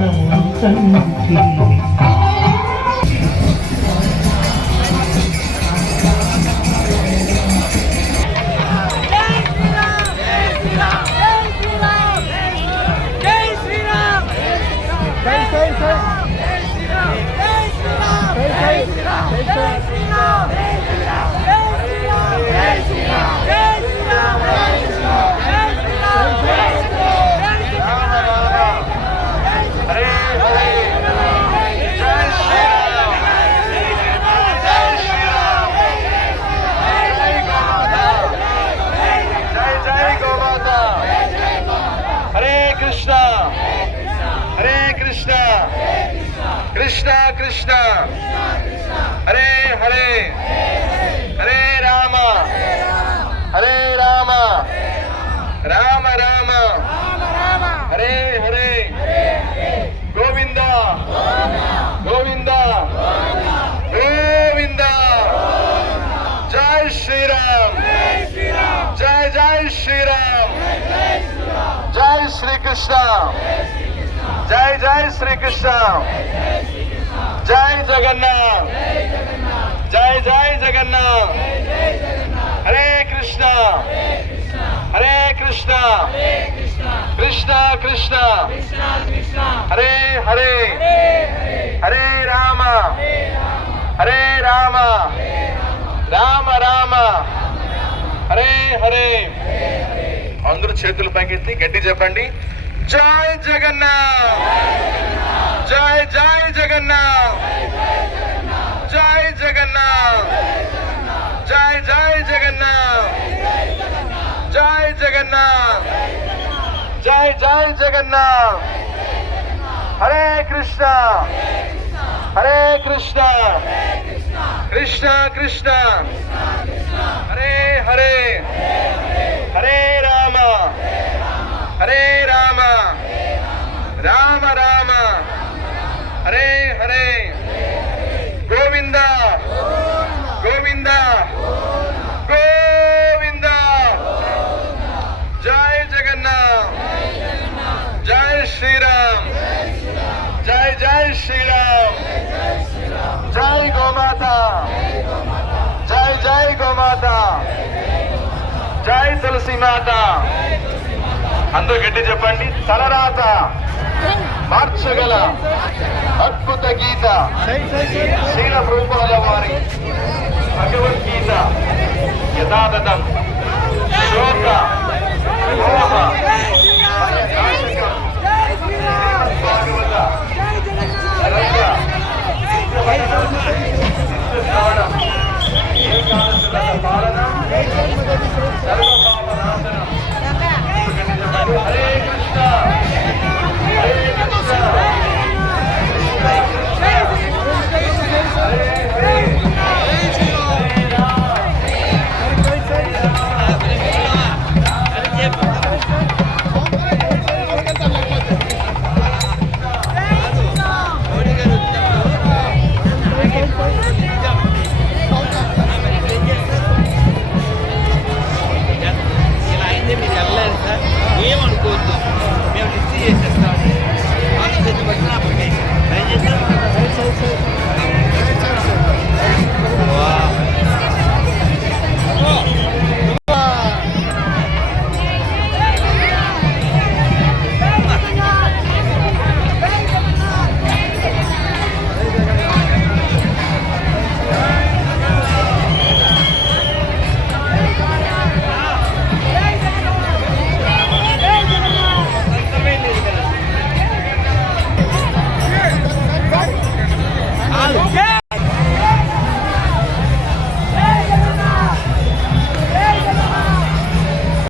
కంటి कृष्णा कृष्णा हरे हरे हरे राम राम राम हरे हरे गोविंदा गोविंदा गोविंदा जय श्री राम जय जय श्री राम जय श्री कृष्ण जय जय श्री कृष्ण जय जगन्नाथ जय जय जगन्नाथ हरे कृष्णा कृष्णा कृष्णा हरे हरे हरे राम राम राम हरे हरे अंदरू చేతులు పైకెత్తి గట్టి చెప్పండి जय जगन्नाथ जय जय जगन्नाथ जय जगन्नाथ जय जय जगन्नाथ जय जगन्नाथ जय जय जगन्नाथ हरे कृष्णा कृष्णा कृष्णा हरे हरे हरे राम राम राम हरे हरे गोविंदा गोविंदा गोविंदा जय जगन्नाथ जय श्री राम जय जय श्री राम जय गोमाता जय जय गोमाता जय तुलसी माता అందరూ గట్టి చెప్పండి తలరాత మార్చగల అద్భుత గీత శ్రీల ప్రభుపాద వారి భగవద్గీత యథాతథం శ్లోక మోహ